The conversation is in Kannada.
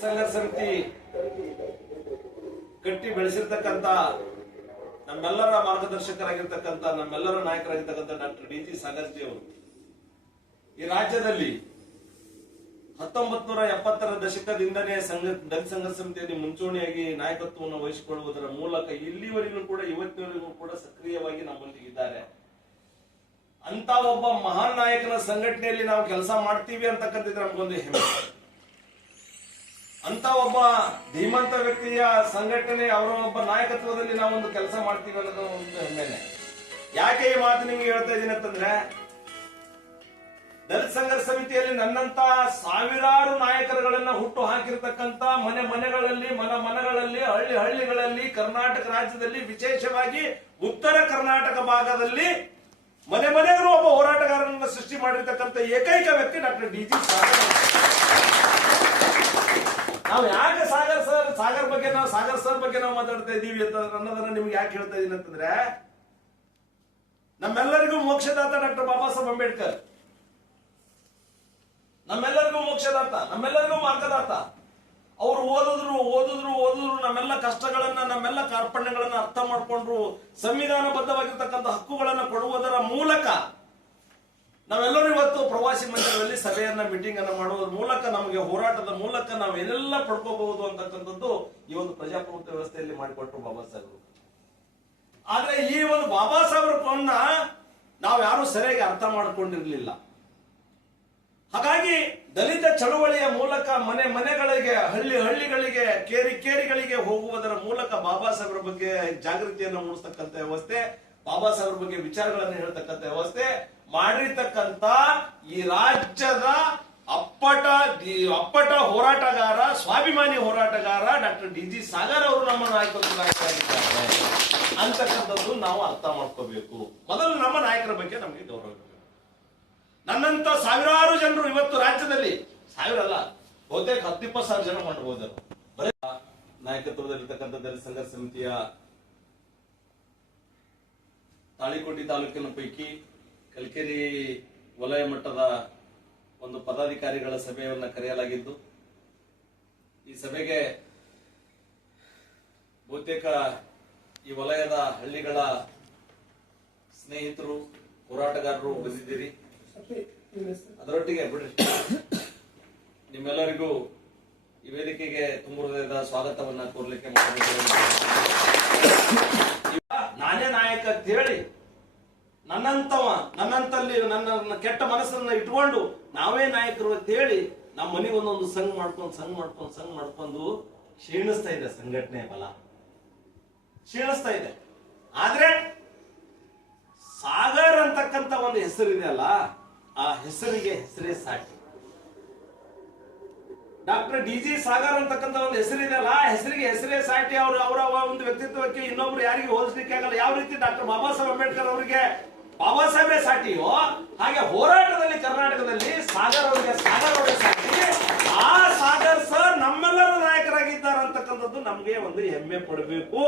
ಸಂಘರ್ಷ ಸಮಿತಿ ಕಟ್ಟಿ ಬೆಳೆಸಿರ್ತಕ್ಕಂಥ ನಮ್ಮೆಲ್ಲರ ಮಾರ್ಗದರ್ಶಕರಾಗಿರ್ತಕ್ಕಂಥ ನಮ್ಮೆಲ್ಲರ ನಾಯಕರಾಗಿರ್ತಕ್ಕಂಥ ಡಾಕ್ಟರ್ ಡಿ ಜಿ ಸಾಗರ್ಜಿ ಅವರು ಈ ರಾಜ್ಯದಲ್ಲಿ 1970ರ ದಶಕದಿಂದನೇ ದಲಿತ ಸಂಘರ್ಷ ಸಮಿತಿಯಲ್ಲಿ ಮುಂಚೂಣಿಯಾಗಿ ನಾಯಕತ್ವವನ್ನು ವಹಿಸಿಕೊಳ್ಳುವುದರ ಮೂಲಕ ಇಲ್ಲಿವರೆಗೂ ಕೂಡ ಇವತ್ತಿನವರೆಗೂ ಕೂಡ ಸಕ್ರಿಯವಾಗಿ ನಮ್ಮೊಂದಿಗಿದ್ದಾರೆ. ಅಂತ ಒಬ್ಬ ಮಹಾನ್ ನಾಯಕನ ಸಂಘಟನೆಯಲ್ಲಿ ನಾವು ಕೆಲಸ ಮಾಡ್ತೀವಿ ಅಂತಕ್ಕಂಥದ್ದು ನಮಗೊಂದು ಹೆಮ್ಮೆ. ಅಂತ ಒಬ್ಬ ಧೀಮಂತ ವ್ಯಕ್ತಿಯ ಸಂಘಟನೆ ಅವರ ಒಬ್ಬ ನಾಯಕತ್ವದಲ್ಲಿ ನಾವೊಂದು ಕೆಲಸ ಮಾಡ್ತೀವಿ ಅನ್ನೋದು ಒಂದು ಹೆಮ್ಮೆನೆ. ಯಾಕೆ ಈ ಮಾತು ನಿಮ್ಗೆ ಹೇಳ್ತಾ ಇದ್ದೀನಿ ಅಂತಂದ್ರೆ, ದಲಿತ ಸಂಘರ್ಷ ಸಮಿತಿಯಲ್ಲಿ ನನ್ನಂತ ಸಾವಿರಾರು ನಾಯಕರುಗಳನ್ನ ಹುಟ್ಟು ಹಾಕಿರ್ತಕ್ಕಂಥ ಮನೆಗಳಲ್ಲಿ ಮನಗಳಲ್ಲಿ ಹಳ್ಳಿಗಳಲ್ಲಿ ಕರ್ನಾಟಕ ರಾಜ್ಯದಲ್ಲಿ ವಿಶೇಷವಾಗಿ ಉತ್ತರ ಕರ್ನಾಟಕ ಭಾಗದಲ್ಲಿ ಮನೆಗೂ ಒಬ್ಬ ಹೋರಾಟಗಾರನನ್ನ ಸೃಷ್ಟಿ ಮಾಡಿರ್ತಕ್ಕಂಥ ಏಕೈಕ ವ್ಯಕ್ತಿ ಡಾಕ್ಟರ್ ಡಿ ಜಿ ಸಾಗರ್. ನಾವು ಯಾಕೆ ಸಾಗರ್ ಬಗ್ಗೆ ನಾವು ಮಾತಾಡ್ತಾ ಇದ್ದೀವಿ ಅಂತ ಅನ್ನೋದನ್ನ ನಿಮ್ಗೆ ಯಾಕೆ ಹೇಳ್ತಾ ಇದೀನಿ ಅಂತಂದ್ರೆ, ನಮ್ಮೆಲ್ಲರಿಗೂ ಮೋಕ್ಷದಾತ ಡಾಕ್ಟರ್ ಬಾಬಾ ಸಾಹೇಬ್ ಅಂಬೇಡ್ಕರ್, ನಮ್ಮೆಲ್ಲರಿಗೂ ಮೋಕ್ಷದಾತ, ನಮ್ಮೆಲ್ಲರಿಗೂ ಮಾರ್ಗದಾತ. ಅವರು ಓದಿದ್ರು ನಮ್ಮೆಲ್ಲ ಕಷ್ಟಗಳನ್ನ ನಮ್ಮೆಲ್ಲ ಕಾರ್ಪಣ್ಯಗಳನ್ನ ಅರ್ಥ ಮಾಡ್ಕೊಂಡ್ರು. ಸಂವಿಧಾನಬದ್ಧವಾಗಿರ್ತಕ್ಕಂಥ ಹಕ್ಕುಗಳನ್ನ ಕೊಡುವುದರ ಮೂಲಕ ನಾವೆಲ್ಲರೂ ಇವತ್ತು ಪ್ರವಾಸಿ ಮಂದಿರದಲ್ಲಿ ಸಭೆಯನ್ನ ಮೀಟಿಂಗ್ ಅನ್ನ ಮಾಡುವುದರ ಮೂಲಕ ನಮಗೆ ಹೋರಾಟದ ಮೂಲಕ ನಾವು ಏನೆಲ್ಲ ಪಡ್ಕೋಬಹುದು ಅಂತಕ್ಕಂಥದ್ದು ಈ ಒಂದು ಪ್ರಜಾಪ್ರಭುತ್ವ ವ್ಯವಸ್ಥೆಯಲ್ಲಿ ಮಾಡಿಕೊಟ್ರು ಬಾಬಾ ಸಾಹೇಬರು. ಆದ್ರೆ ಈ ಒಂದು ಬಾಬಾ ಸಾಹೇಬರನ್ನ ನಾವು ಯಾರು ಸರಿಯಾಗಿ ಅರ್ಥ ಮಾಡಿಕೊಂಡಿರ್ಲಿಲ್ಲ. ಹಾಗಾಗಿ ದಲಿತ ಚಳವಳಿಯ ಮೂಲಕ ಮನೆಗಳಿಗೆ ಹಳ್ಳಿಗಳಿಗೆ ಕೇರಿಗಳಿಗೆ ಹೋಗುವುದರ ಮೂಲಕ ಬಾಬಾ ಸಾಹೇಬರ ಬಗ್ಗೆ ಜಾಗೃತಿಯನ್ನು ಮೂಡಿಸ್ತಕ್ಕಂಥ ವ್ಯವಸ್ಥೆ, ಬಾಬಾ ಸಾಹೇಬರ ಬಗ್ಗೆ ವಿಚಾರಗಳನ್ನು ಹೇಳ್ತಕ್ಕಂಥ ವ್ಯವಸ್ಥೆ ಮಾಡಿರ್ತಕ್ಕಂಥ ಈ ರಾಜ್ಯದ ಅಪ್ಪಟ ಹೋರಾಟಗಾರ, ಸ್ವಾಭಿಮಾನಿ ಹೋರಾಟಗಾರ ಡಾಕ್ಟರ್ ಡಿ ಜಿ ಸಾಗರ್ ಅವರು ನಮ್ಮ ನಾಯಕತ್ವರಾಗಿದ್ದಾರೆ ಅಂತಕ್ಕಂಥದ್ದು ನಾವು ಅರ್ಥ ಮಾಡ್ಕೋಬೇಕು. ಮೊದಲು ನಮ್ಮ ನಾಯಕರ ಬಗ್ಗೆ ನಮಗೆ ಗೌರವ ಇರಬೇಕು. ನನ್ನಂತ ಸಾವಿರಾರು ಜನರು ಇವತ್ತು ರಾಜ್ಯದಲ್ಲಿ, ಸಾವಿರ ಅಲ್ಲ, ಬಹುತೇಕ 10-20 ಜನ ಮಾಡಬಹುದು ಬರೀ ನಾಯಕತ್ವದಲ್ಲಿರ್ತಕ್ಕಂಥ ದಲಿತ ಸಂಘರ್ಷ ಸಮಿತಿಯ ತಾಳಿಕೋಟೆ ತಾಲೂಕಿನ ಪೈಕಿ ಕಲ್ಕೆರೆ ವಲಯ ಮಟ್ಟದ ಒಂದು ಪದಾಧಿಕಾರಿಗಳ ಸಭೆಯನ್ನ ಕರೆಯಲಾಗಿದ್ದು, ಈ ಸಭೆಗೆ ಬಹುತೇಕ ಈ ವಲಯದ ಹಳ್ಳಿಗಳ ಸ್ನೇಹಿತರು, ಹೋರಾಟಗಾರರು ಬಂದಿದ್ದೀರಿ. ಅದರೊಟ್ಟಿಗೆ ಬಿಡ್ರಿ, ನಿಮ್ಮೆಲ್ಲರಿಗೂ ಈ ವೇದಿಕೆಗೆ ತುಂಬ ಹೃದಯದ ಸ್ವಾಗತವನ್ನ ಕೋರ್ಲಿಕ್ಕೆ ನಾನೇ ನಾಯಕ ಅಂತ ಹೇಳಿ ನನ್ನಂತಲ್ಲಿ ನನ್ನ ಕೆಟ್ಟ ಮನಸ್ಸನ್ನ ಇಟ್ಕೊಂಡು ನಾವೇ ನಾಯಕರು ಅಂತ ಹೇಳಿ ನಮ್ಮ ಮನೆಗೆ ಒಂದೊಂದು ಸಂಘ ಮಾಡ್ಕೊಂಡು ಕ್ಷೀಣಿಸ್ತಾ ಇದೆ. ಸಂಘಟನೆ ಬಲ ಕ್ಷೀಣಿಸ್ತಾ ಇದೆ. ಆದ್ರೆ ಸಾಗರ್ ಅಂತಕ್ಕಂಥ ಒಂದು ಹೆಸರಿದೆ ಅಲ್ಲ, ಆ ಹೆಸರಿಗೆ ಹೆಸರೇ ಸಾಟಿ. ಡಾಕ್ಟರ್ ಡಿ ಜಿ ಸಾಗರ್ ಅಂತಕ್ಕಂಥ ಒಂದು ಹೆಸರಿದೆ ಅಲ್ಲ, ಆ ಹೆಸರಿಗೆ ಹೆಸರೇ ಸಾಟಿ. ಅವರ ಒಂದು ವ್ಯಕ್ತಿತ್ವಕ್ಕೆ ಇನ್ನೊಬ್ರು ಯಾರಿಗೆ ಹೋಲಿಸ್ಲಿಕ್ಕೆ ಆಗಲ್ಲ. ಯಾವ ರೀತಿ ಡಾಕ್ಟರ್ ಬಾಬಾ ಸಾಹೇಬ್ ಅಂಬೇಡ್ಕರ್ ಅವರಿಗೆ ಬಾಬಾ ಸಾಹೇಬೇ ಸಾಟಿಯೋ, ಹಾಗೆ ಹೋರಾಟದಲ್ಲಿ ಕರ್ನಾಟಕದಲ್ಲಿ ಸಾಗರ್ ಅವರಿಗೆ ಸಾಟಿ. ಆ ಸಾಗರ್ ಸರ್ ನಮ್ಮೆಲ್ಲರ ನಾಯಕರಾಗಿದ್ದಾರೆ ಅಂತಕ್ಕಂಥದ್ದು ನಮ್ಗೆ ಒಂದು ಹೆಮ್ಮೆ ಪಡಬೇಕು.